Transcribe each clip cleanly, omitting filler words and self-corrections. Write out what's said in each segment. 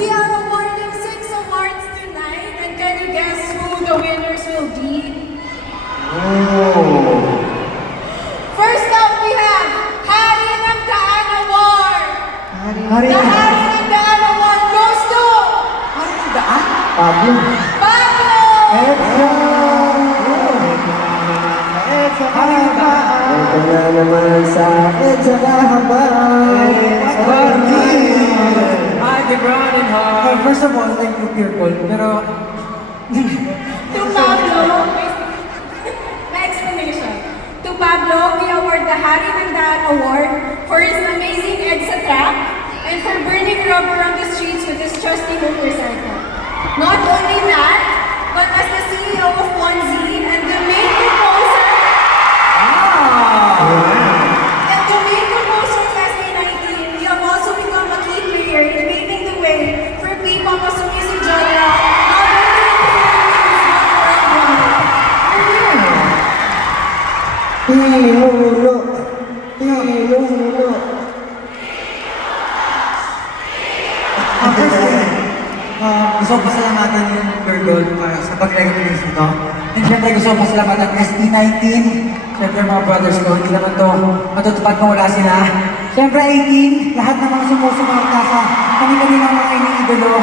We are awarding 6 awards tonight, and can you guess who the winners will be? Oh. First up, we have Hari ng Daan Award. Hari The Hari ng Daan Award goes to Hari ng Daan? Pablo. Pablo! Edsa! Edsa kahabaan. Ito na naman sa Edsa kahabaan. Hi, Gibran and Har. First of all, thank you, Pure Gold. Pero, To Pablo, my explanation. To Pablo, we award the Hari ng Daan Award for his amazing EDSA track and for burning rubber on the streets with his trusty motorcycle. Not only that, but as the CEO of 1Z and the main composer and the main composer of SB19, you have also become a key player in paving the way for P-pop as a music genre, not only in the Philippines, but worldwide. Pinuno. Pinuno. gusto ko pasalamatan yung Pure Gold para sa pag-recognize nito. And syempre gusto ko pasalamatan SB19. Syempre mga brothers ko, hindi naman to matutupad kung wala sila. Syempre 18, lahat ng mga sumusuporta sa kami-kami ng mga iniidolo.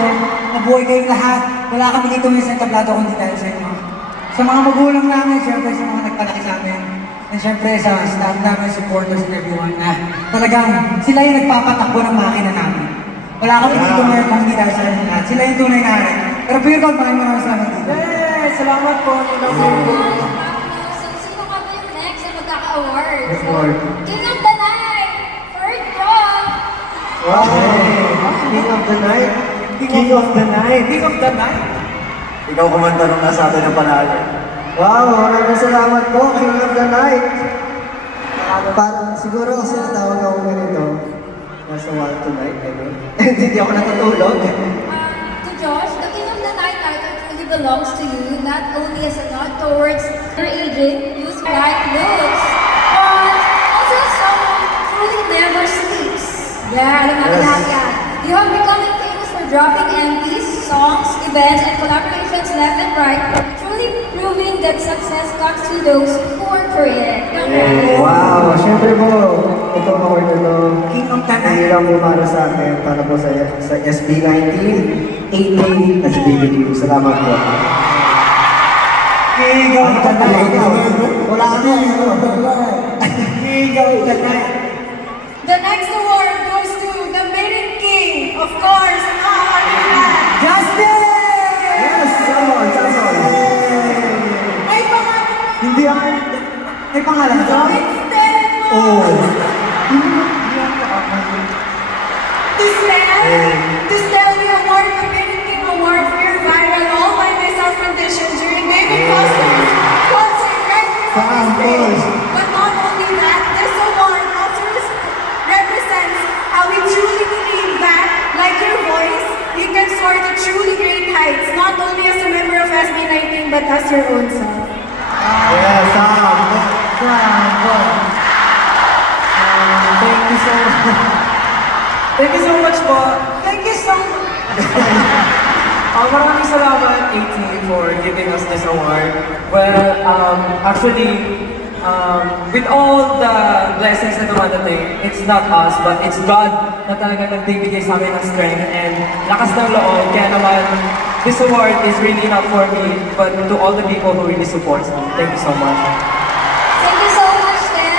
Mabuhay kayong lahat. Wala kami dito ngayon sa tablado kundi dahil sa inyo. Sa mga magulang namin, syempre sa mga nagpalaki sa amin. And syempre sa staff namin, supporters and everyone na talagang sila yung nagpapatakbo ng makina namin. Wala kami dito ngayon kung hindi dahil sa inyo lahat. Sila yung tunay na aral. Pero Pure Gold, maraming salamat dito. Yes! Salamat po. Sino ka ba yung next na magkaka-award? Award. King of the Night! Third draw! Wow. King of the night. King of the night. King of the Night. Ikaw kumanta nung nasa atin ng panalo. Wow, maraming salamat po, King of the Night. Parang siguro kasi natawag ako ganito. Nasa Wild Tonight, gano'n. Hindi ako natutulog. To Josh, the King of the Night title truly belongs to you, not only as a nod towards your aging, youth like looks, but also as someone who truly never sleeps. Yeah, alam natin lahat yan. You have become famous for dropping MPs, songs, events, and collaborations left and right, truly proving that success comes to those who work for it. Congrats! Wow, syempre po, itong award na to, King of the Night. hindi lang po para sa akin, para po sa SB19, 18, at sa BBQ. Salamat po. King of the Night. Wala kami, King of the Night. The next award goes to the maiden king, of course, Justin! Yes, Salmon, Salmon. May pangalan Hindi ako. May pangalan ka? instead mo! Oh. Tistel, we award the Maiden King Award for your viral All By Myself rendition during David Foster's concert right before his stage. But not only that, this award also represents how we truly believe that, like your voice, you can soar to truly great heights, not only as a member of SB19, but as your own self. Yes, Sam. Thank you so much. Thank you so much po. Thank you so much. Maraming salamat, AT, for giving us this award. Well, actually, with all the blessings na dumadating, it's not us, but it's God na talaga nagbibigay sa amin ng strength and lakas ng loob. Kaya naman, this award is really not for me, but to all the people who really supports me. Thank you so much. Thank you so much, Ken.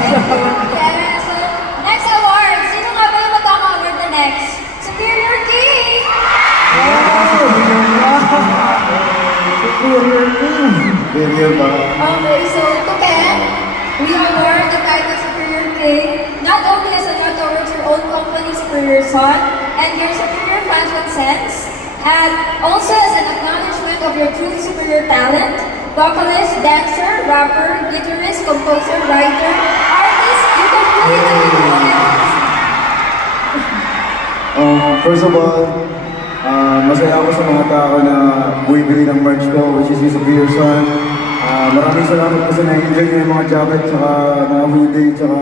Thank you. Yeah, so, next award. Sino nga ba yung magkaka-award na next? Superior King! Video ba? Okay, so to Ken, we award the title Superior King not only as a nod towards your own company, Superior Son, and your superior fashion sense, and also as an acknowledgement of your truly superior talent, vocalist, dancer, rapper, guitarist, composer, writer, artist, you can really do it all. First of all, masaya ako sa mga tao na buwibili ng merch ko, which is yung Superior Son. Maraming salamat po sa na-enjoy niyo yung mga jacket, tsaka mga hoodie, tsaka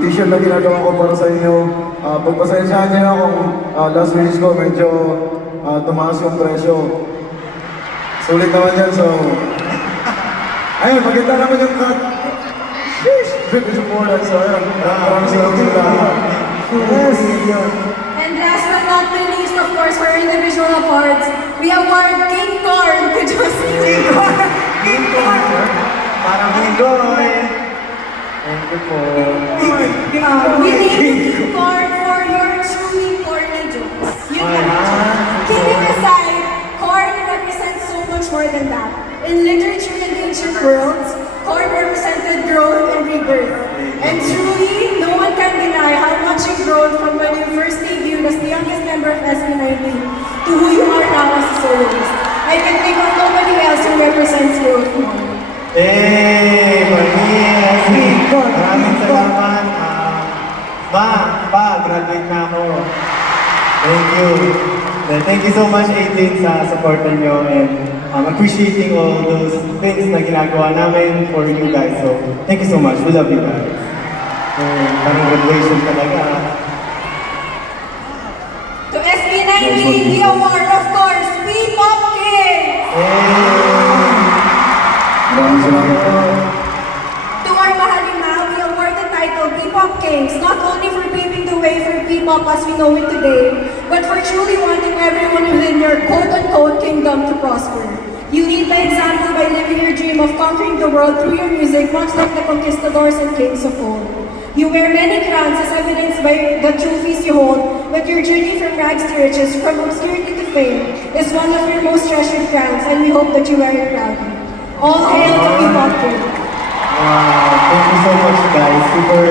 t-shirt na ginagawa ko para sa inyo. pagpasensyahan niyo na kung last release ko medyo tumaas yung presyo. Sulit naman yan, so... Ayun, maganda naman yung cut. Sheesh! Very important, so ayun. Maraming salamat sa lahat. Yes. And last but not the least, of course, for individual awards, we award King Corn to Justin. King Corn! King Corn! Parang hinggoy! Thank you po. We named Corn for your truly corny jokes. You know, kidding aside, corn represents so much more than that. In literature and ancient worlds, corn represented growth and rebirth. And truly, no one can deny how much you've grown from when you first debuted as the youngest member of SB19 to who you are now as a soloist. I can think of nobody else who represents growth more. Eh, Corny, maraming salamat. Graduate na ako. Thank you. Then, thank you so much, 18, sa supportan nyo and appreciating all those things na ginagawa namin for you guys. So, thank you so much. We love you guys. Parang graduation talaga. To SB19, the award, of course, P-Pop Kings! Maraming salamat po. To our Mahalima, we award the title P-Pop Kings, not only for paving the way for P-Pop as we know it today, but for truly wanting everyone within your quote-unquote kingdom to prosper. You lead by example by living your dream of conquering the world through your music, much like the conquistadors and kings of old. You wear many crowns as evidenced by the trophies you hold, but your journey from rags to riches, from obscurity to fame, is one of your most treasured crowns, and we hope that you wear it proudly. All hail to P-Pop Kings! Thank you so much, guys. Super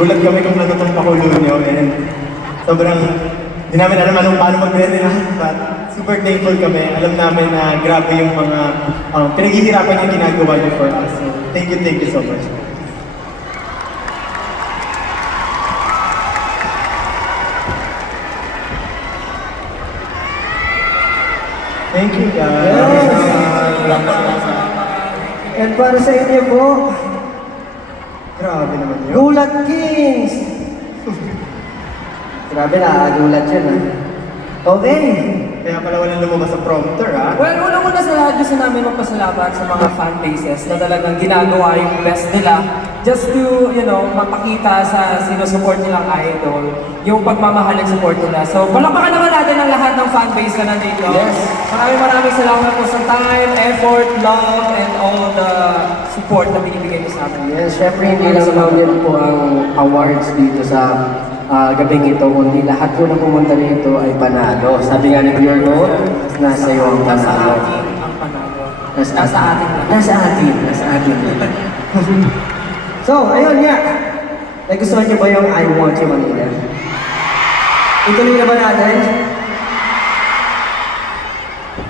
gulat kami kung ano itong pakulo nyo and sobrang hindi namin alam anong paano mag-react, but super thankful kami. Alam namin na grabe yung mga pinaghihirapan yung ginagawa nyo for us. So, thank you so much. Thank you, guys. And para sa inyo po, Grabe naman yun. Gulat Kings! Grabe na, gulat yun ah. Okay. Kaya pala walang lumabas sa prompter, ha? Well, unang-una sa lahat, gusto namin magpasalamat sa mga fan bases na talagang ginagawa yung best nila just to, mapakita sa sinusupport nilang idol yung pagmamahal at support nila. So, palakpakan naman natin ang lahat ng fan base na nandito. Yes. Maraming salamat po sa time, effort, love, and all the support na binibigay niyo sa amin. Yes, syempre hindi lang naman yun po ang awards dito sa gabing ito, kundi lahat po na pumunta dito ay panalo. Sabi nga ni Pure Gold, nasa iyo ang panalo. Ang panalo. Nasa atin lang. Nasa atin. So, ayun nga. Nagustuhan niyo ba yung I Want You Manila? Ituloy na ba natin?